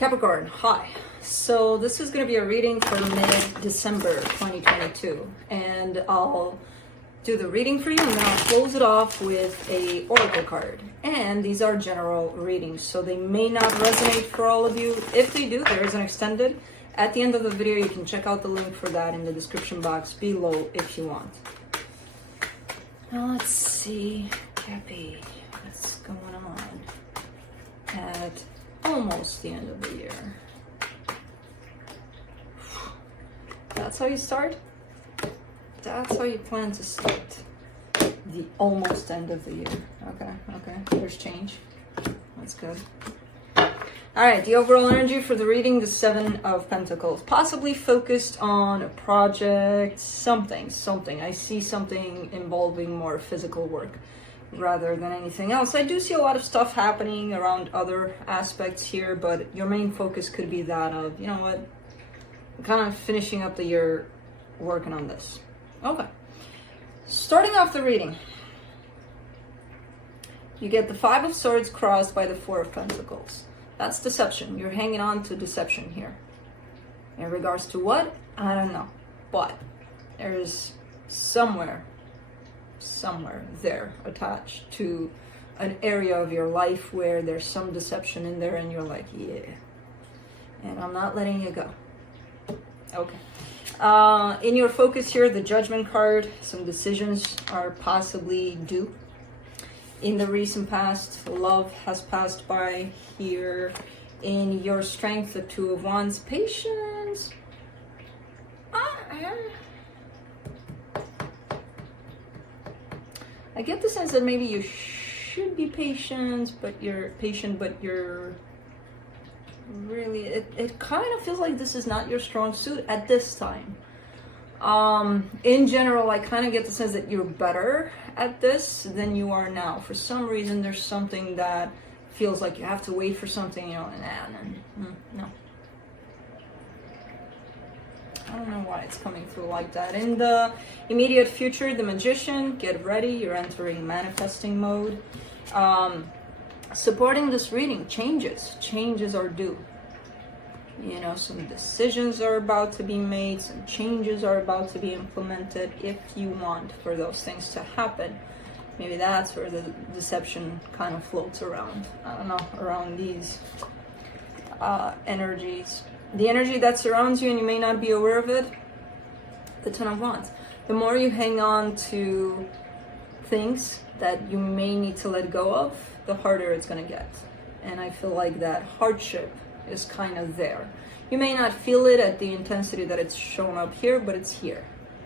Capricorn, hi. So this is going to be a reading for mid-December 2022, and I'll do the reading for you and then I'll close it off with a oracle card. And these are general readings, so they may not resonate for all of you. If they do, there is an extended. At the end of the video, you can check out the link for that in the description box below if you want. Now let's see, Cappy, what's going on at almost the end of the year. That's how you start? That's how you plan to start the almost end of the year. Okay, there's change. That's good. All right, the overall energy for the reading, the Seven of Pentacles. Possibly focused on a project, something. I see something involving more physical work rather than anything else. I do see a lot of stuff happening around other aspects here, but your main focus could be that of, you know what, kind of finishing up the year working on this. Okay. Starting off the reading, you get the Five of Swords crossed by the Four of Pentacles. That's deception. You're hanging on to deception here. In regards to what? I don't know. But there is somewhere there attached to an area of your life where there's some deception in there and you're like, yeah. And I'm not letting you go. Okay. In your focus here, the Judgment card, some decisions are possibly due. In the recent past, love has passed by here. In your strength, the Two of Wands, patience. I get the sense that maybe you should be patient, but you're really, it kind of feels like this is not your strong suit at this time. In general, I kind of get the sense that you're better at this than you are now. For some reason, there's something that feels like you have to wait for something, you know, no. I don't know why it's coming through like that. In the immediate future, the Magician, get ready. You're entering manifesting mode. Supporting this reading, changes are due. You know, some decisions are about to be made, some changes are about to be implemented if you want for those things to happen. Maybe that's where the deception kind of floats around. I don't know, around these energies. The energy that surrounds you and you may not be aware of it, the Ten of Wands. The more you hang on to things that you may need to let go of, the harder it's going to get. And I feel like that hardship is kind of there. You may not feel it at the intensity that it's shown up here, but it's here,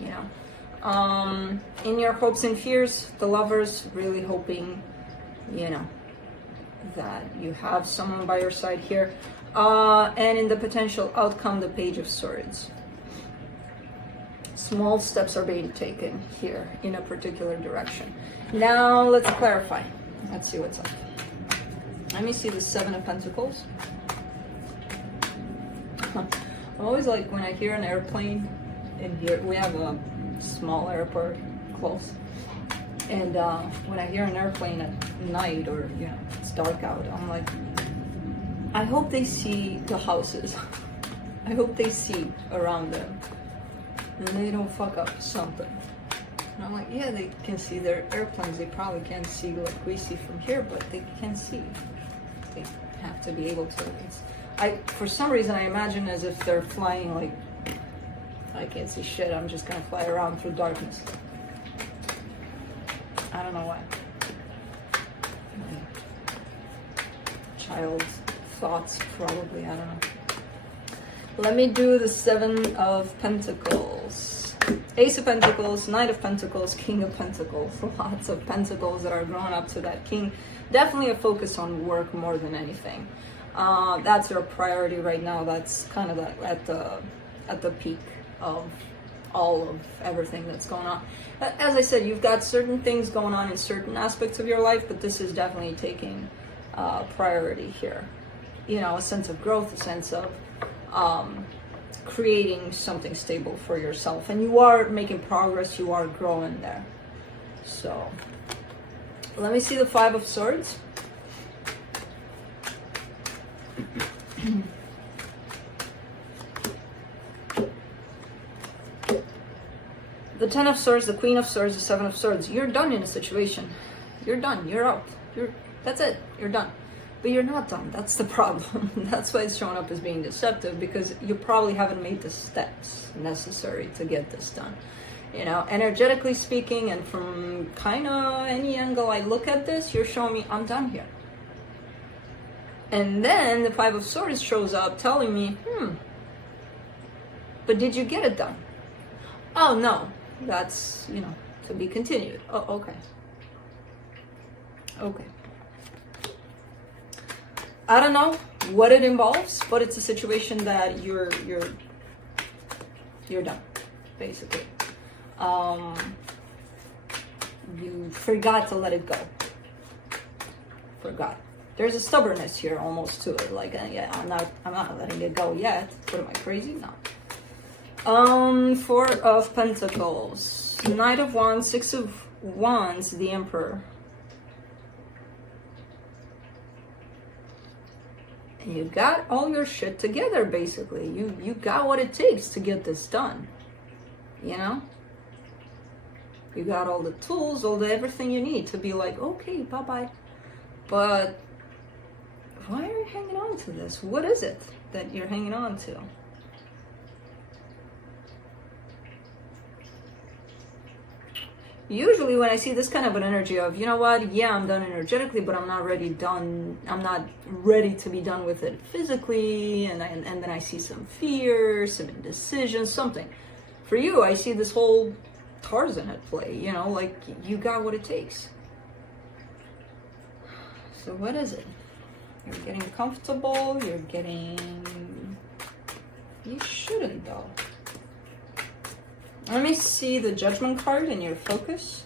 you know. In your hopes and fears, the Lovers, really hoping, you know, that you have someone by your side here. And in the potential outcome, the Page of Swords. Small steps are being taken here in a particular direction. Now let's clarify. Let's see what's up. Let me see the Seven of Pentacles. I'm always like, when I hear an airplane in here, we have a small airport close. And when I hear an airplane at night or, you know, it's dark out, I'm like, I hope they see the houses. I hope they see around them. And they don't fuck up something. And I'm like, yeah, they can see their airplanes. They probably can't see like we see from here, but they can see. They have to be able to. For some reason, I imagine as if they're flying like, I can't see shit. I'm just gonna fly around through darkness. I don't know why. Child thoughts, probably. I don't know. Let me do the Seven of Pentacles. Ace of Pentacles, Knight of Pentacles, King of Pentacles. Lots of pentacles that are drawn up to that king. Definitely a focus on work more than anything. That's your priority right now. That's kind of at the peak of all of everything that's going on. As I said, you've got certain things going on in certain aspects of your life, but this is definitely taking priority here. You know, a sense of growth, a sense of creating something stable for yourself. And you are making progress, you are growing there. So Let me see the Five of Swords. The Ten of Swords, the Queen of Swords, the Seven of Swords. You're done in a situation. You're done. You're out. That's it. You're done. But you're not done. That's the problem. That's why it's showing up as being deceptive, because you probably haven't made the steps necessary to get this done. You know, energetically speaking, and from kind of any angle I look at this, you're showing me I'm done here. And then the Five of Swords shows up telling me, but did you get it done? Oh, no. That's, you know, to be continued. Oh, okay. Okay. I don't know what it involves, but it's a situation that you're done, basically. You forgot to let it go. Forgot. There's a stubbornness here almost to it. Like, yeah, I'm not letting it go yet. What am I, crazy? No. Four of Pentacles, Knight of Wands, Six of Wands, the Emperor. You got all your shit together, basically. You got what it takes to get this done. You know? You got all the tools, everything you need to be like, okay, bye-bye. But why are you hanging on to this? What is it that you're hanging on to? Usually when I see this kind of an energy of, you know what, yeah, I'm done energetically, but I'm not ready to be done with it physically, and then I see some fear, some indecision, something. For you, I see this whole Tarzan at play, you know, like you got what it takes. So what is it? You're getting comfortable, you shouldn't though. Let me see the Judgment card in your focus.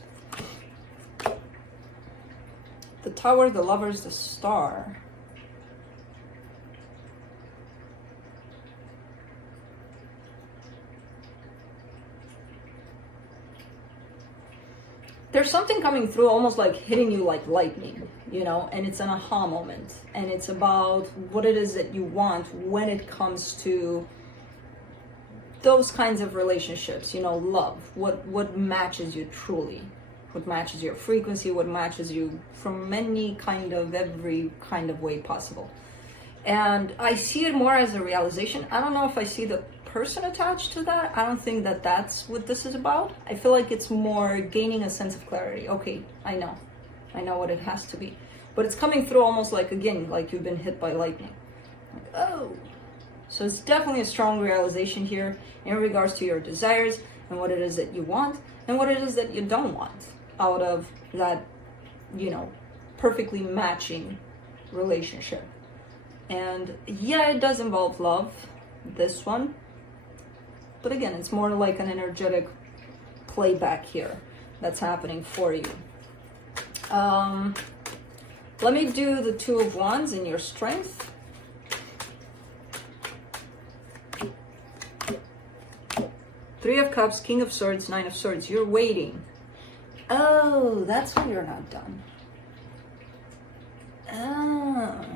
The Tower, the Lovers, the Star. There's something coming through almost like hitting you like lightning, you know, and it's an aha moment. And it's about what it is that you want when it comes to those kinds of relationships, you know, love, what matches you truly, what matches your frequency, what matches you from every kind of way possible. And I see it more as a realization. I don't know if I see the person attached to that. I don't think that that's what this is about. I feel like it's more gaining a sense of clarity. Okay, I know what it has to be, but it's coming through almost like, again, like you've been hit by lightning. Like, oh. So it's definitely a strong realization here in regards to your desires and what it is that you want and what it is that you don't want out of that, you know, perfectly matching relationship. And yeah, it does involve love, this one. But again, it's more like an energetic playback here that's happening for you. Let me do the Two of Wands in your strength. Three of Cups, King of Swords, Nine of Swords. You're waiting. Oh, that's why you're not done. Oh.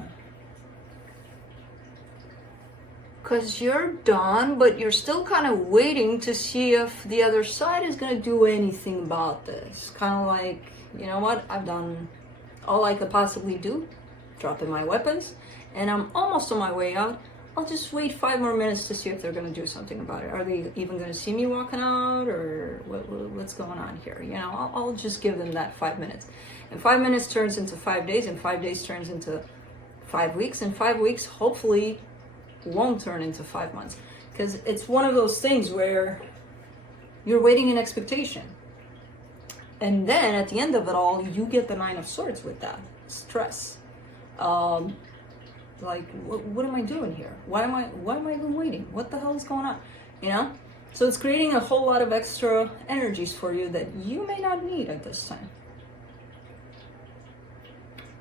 Because you're done, but you're still kind of waiting to see if the other side is going to do anything about this. Kind of like, you know what? I've done all I could possibly do. Dropping my weapons. And I'm almost on my way out. I'll just wait 5 more minutes to see if they're going to do something about it. Are they even going to see me walking out, or what's going on here? You know, I'll just give them that 5 minutes. And 5 minutes turns into 5 days, and 5 days turns into 5 weeks, and 5 weeks hopefully won't turn into 5 months. Because it's one of those things where you're waiting in expectation. And then at the end of it all, you get the Nine of Swords with that. Stress. Like, what am I doing here? Why am I even waiting? What the hell is going on? You know? So it's creating a whole lot of extra energies for you that you may not need at this time.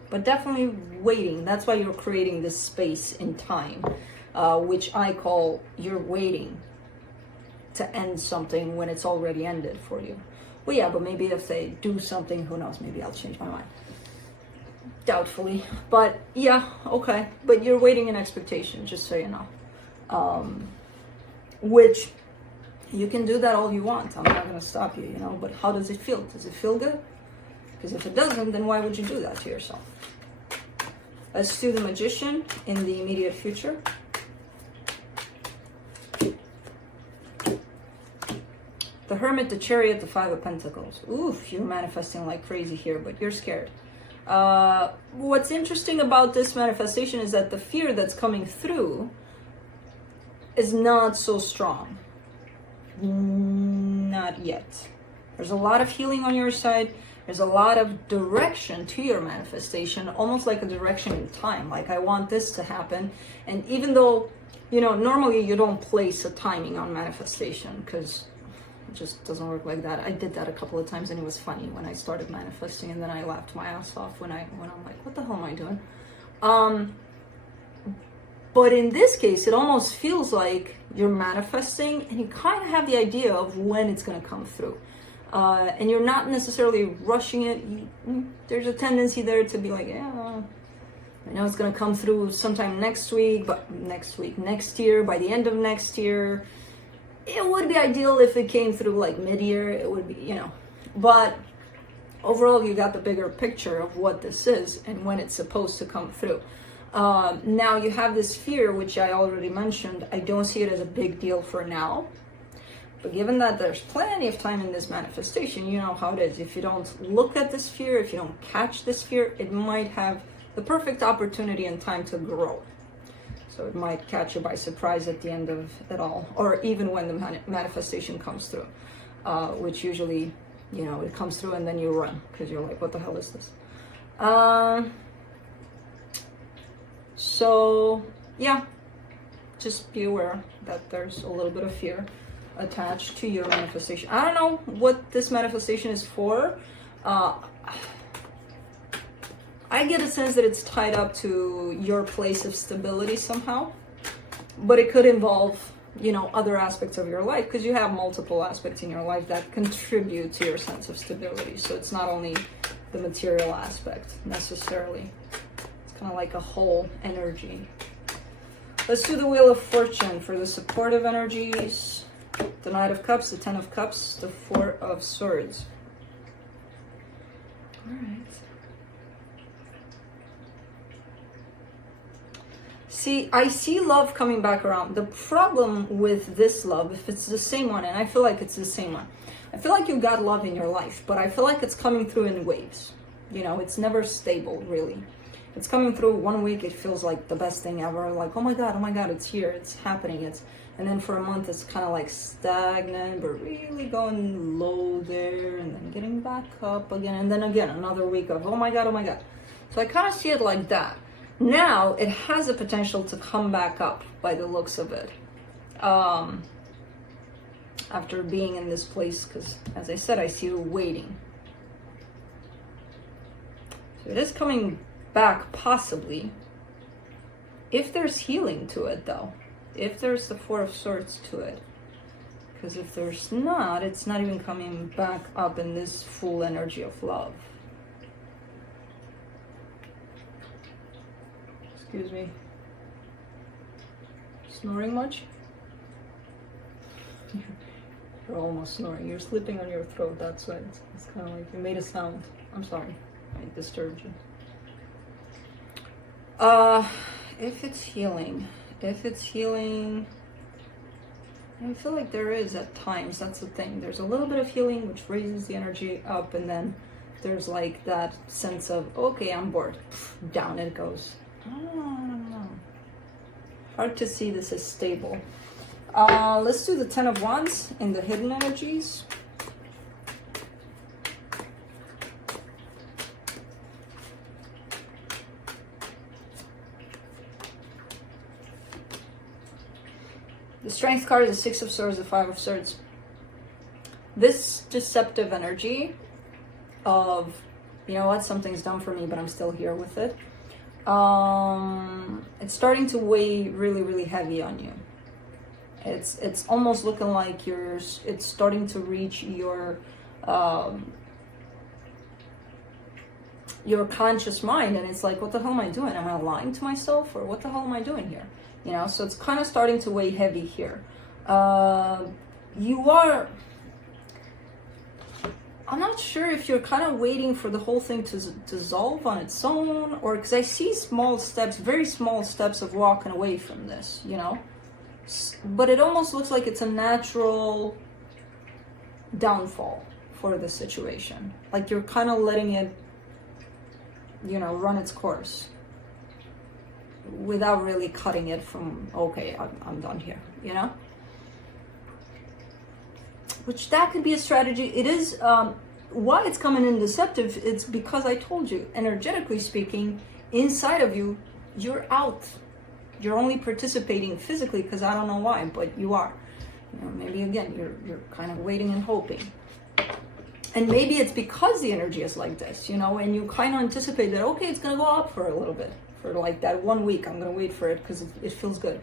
But definitely waiting. That's why you're creating this space in time, which I call you're waiting to end something when it's already ended for you. Well, yeah, but maybe if they do something, who knows? Maybe I'll change my mind. Doubtfully, but yeah, okay. But you're waiting in expectation, just so you know. Which you can do that all you want. I'm not gonna stop you, you know. But how does it feel? Does it feel good? Because if it doesn't, then why would you do that to yourself? Let's do the Magician in the immediate future. The Hermit, the Chariot, the Five of Pentacles. Oof, you're manifesting like crazy here, but you're scared. What's interesting about this manifestation is that the fear that's coming through is not so strong. Not yet. There's a lot of healing on your side. There's a lot of direction to your manifestation, almost like a direction in time. Like, I want this to happen. And even though, you know, normally you don't place a timing on manifestation because it just doesn't work like that. I did that a couple of times and it was funny when I started manifesting, and then I laughed my ass off when I'm like, what the hell am I doing? But in this case, it almost feels like you're manifesting and you kind of have the idea of when it's going to come through. And you're not necessarily rushing it. There's a tendency there to be like, yeah, I know it's going to come through sometime next week, next year, by the end of next year. It would be ideal if it came through like mid-year. It would be, you know. But overall, you got the bigger picture of what this is and when it's supposed to come through. Now you have this fear, which I already mentioned. I don't see it as a big deal for now. But given that there's plenty of time in this manifestation, you know how it is. If you don't look at this fear, if you don't catch this fear, it might have the perfect opportunity and time to grow. So it might catch you by surprise at the end of it all, or even when the manifestation comes through, which usually, you know, it comes through and then you run because you're like, what the hell is this? So yeah, just be aware that there's a little bit of fear attached to your manifestation. I don't know what this manifestation is for. I get a sense that it's tied up to your place of stability somehow, but it could involve, you know, other aspects of your life, because you have multiple aspects in your life that contribute to your sense of stability. So it's not only the material aspect necessarily. It's kind of like a whole energy. Let's do the Wheel of Fortune for the supportive energies. The Knight of Cups, the Ten of Cups, the Four of Swords. All right. See, I see love coming back around. The problem with this love, if it's the same one, and I feel like it's the same one, I feel like you got love in your life, but I feel like it's coming through in waves. You know, it's never stable, really. It's coming through 1 week, it feels like the best thing ever. Like, oh my God, it's here, it's happening. And then for a month, it's kind of like stagnant, but really going low there, and then getting back up again. And then again, another week of, oh my God. So I kind of see it like that. Now it has the potential to come back up by the looks of it. After being in this place, because as I said, I see you waiting. So it is coming back possibly. If there's healing to it though. If there's the Four of Swords to it. Because if there's not, it's not even coming back up in this full energy of love. Excuse me. Snoring much? You're almost snoring. You're sleeping on your throat, that's why it's kind of like you made a sound. I'm sorry, I disturbed you. If it's healing, I feel like there is at times, that's the thing. There's a little bit of healing which raises the energy up, and then there's like that sense of, okay, I'm bored. Down it goes. I don't know. Hard to see this as stable. Let's do the Ten of Wands in the hidden energies. The Strength card is the Six of Swords, the Five of Swords. This deceptive energy of, you know what, something's done for me, but I'm still here with it. It's starting to weigh really heavy on you. It's almost looking like it's starting to reach your your conscious mind, and it's like, what the hell am I doing? Am I lying to myself, or what the hell am I doing here? You know, so it's kind of starting to weigh heavy here. You are, I'm not sure if you're kind of waiting for the whole thing to dissolve on its own, or because I see small steps, very small steps of walking away from this, you know, but it almost looks like it's a natural downfall for the situation. Like you're kind of letting it, you know, run its course without really cutting it from, okay, I'm done here, you know? Which that could be a strategy. It is, why it's coming in deceptive, it's because I told you, energetically speaking, inside of you, you're out. You're only participating physically because I don't know why, but you are. You know, maybe again, you're kind of waiting and hoping. And maybe it's because the energy is like this, you know, and you kind of anticipate that, okay, it's going to go up for a little bit. For like that 1 week, I'm going to wait for it because it feels good.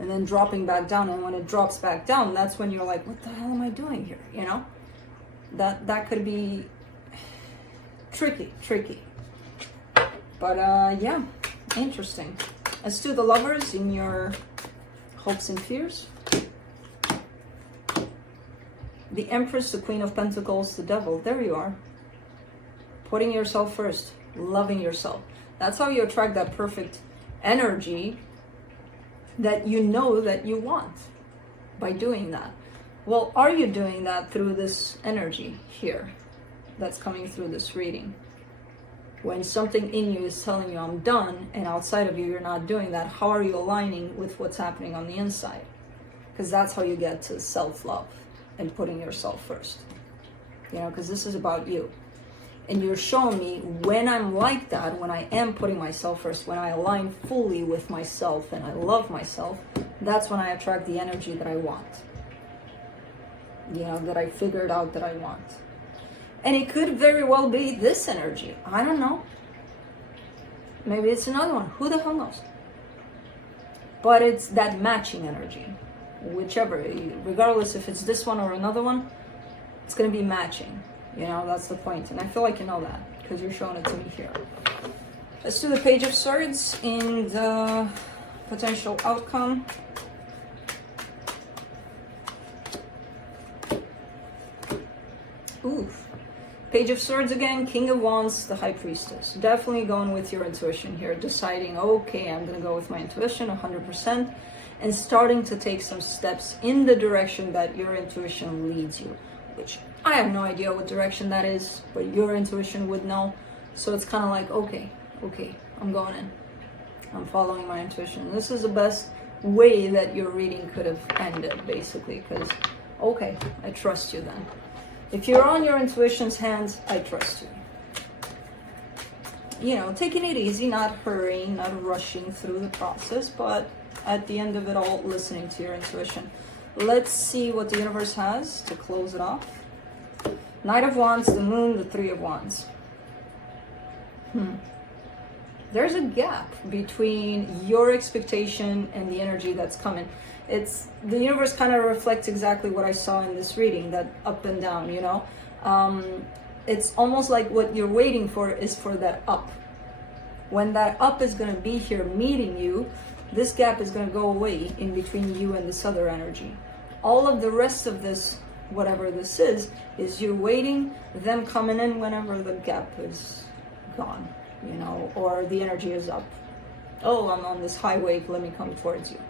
And then dropping back down. And when it drops back down, that's when you're like, what the hell am I doing here? You know, that could be tricky. But yeah, interesting. As to the lovers in your hopes and fears, the Empress, the Queen of Pentacles, the Devil, there you are. Putting yourself first, loving yourself. That's how you attract that perfect energy that you know that you want, by doing that. Well, are you doing that through this energy here that's coming through this reading? When something in you is telling you I'm done, and outside of you you're not doing that, how are you aligning with what's happening on the inside? Because that's how you get to self-love and putting yourself first. You know, because this is about you. And you're showing me when I'm like that, when I am putting myself first, when I align fully with myself and I love myself, that's when I attract the energy that I want. You know, that I figured out that I want. And it could very well be this energy. I don't know. Maybe it's another one. Who the hell knows? But it's that matching energy. Whichever, regardless if it's this one or another one, it's going to be matching. You know, that's the point. And I feel like you know that because you're showing it to me here. Let's do the Page of Swords in the potential outcome. Oof. Page of Swords again, King of Wands, the High Priestess. Definitely going with your intuition here. Deciding, okay, I'm going to go with my intuition 100%. And starting to take some steps in the direction that your intuition leads you. Which I have no idea what direction that is, but your intuition would know. So it's kind of like, okay, I'm going in. I'm following my intuition. This is the best way that your reading could have ended, basically, because, okay, I trust you then. If you're on your intuition's hands, I trust you. You know, taking it easy, not hurrying, not rushing through the process, but at the end of it all, listening to your intuition. Let's see what the universe has to close it off. Knight of Wands, the Moon, the Three of Wands. There's a gap between your expectation and the energy that's coming. It's the universe kind of reflects exactly what I saw in this reading, that up and down, you know. It's almost like what you're waiting for is for that up. When that up is going to be here meeting you, this gap is going to go away in between you and this other energy. All of the rest of this, whatever this is you waiting, them coming in whenever the gap is gone, you know, or the energy is up. Oh, I'm on this high wave, let me come towards you.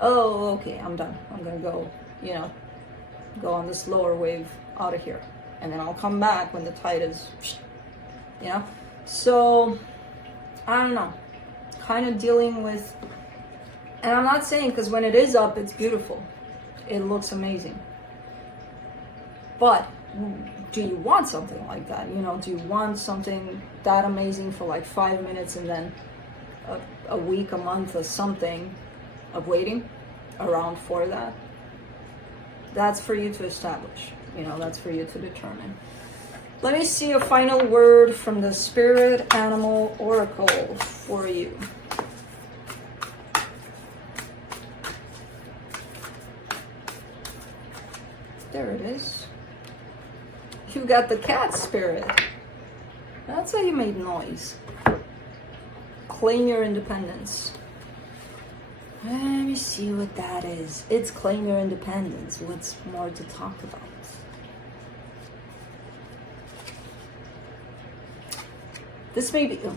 Oh, okay, I'm done. I'm going to go, you know, go on this lower wave out of here. And then I'll come back when the tide is, you know. So, I don't know. Kind of dealing with, and I'm not saying because when it is up, it's beautiful. It looks amazing. But do you want something like that? You know, do you want something that amazing for like 5 minutes and then a week, a month, or something of waiting around for that? That's for you to establish. You know, that's for you to determine. Let me see a final word from the Spirit Animal Oracle for you. There it is. You got the cat spirit. That's how you made noise. Claim your independence. Let me see what that is. It's claim your independence. What's more to talk about? This may be... Oh,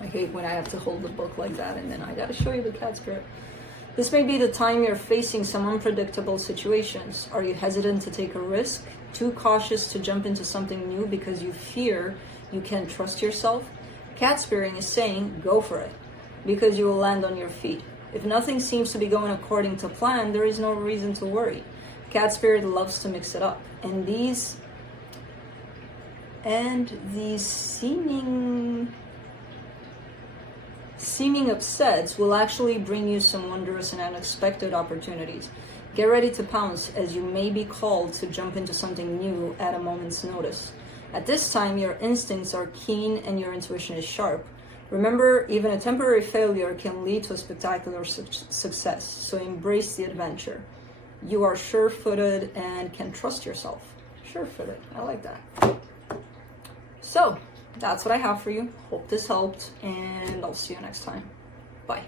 I hate when I have to hold the book like that and then I gotta show you the cat spirit. This may be the time you're facing some unpredictable situations. Are you hesitant to take a risk? Too cautious to jump into something new because you fear you can't trust yourself? Cat spirit is saying, go for it, because you will land on your feet. If nothing seems to be going according to plan, there is no reason to worry. Cat spirit loves to mix it up. And these seeming upsets will actually bring you some wondrous and unexpected opportunities. Get ready to pounce, as you may be called to jump into something new at a moment's notice. At this time, your instincts are keen and your intuition is sharp. Remember, even a temporary failure can lead to a spectacular success, so embrace the adventure. You are sure-footed and can trust yourself. Sure-footed, I like that. So, that's what I have for you. Hope this helped, and I'll see you next time. Bye.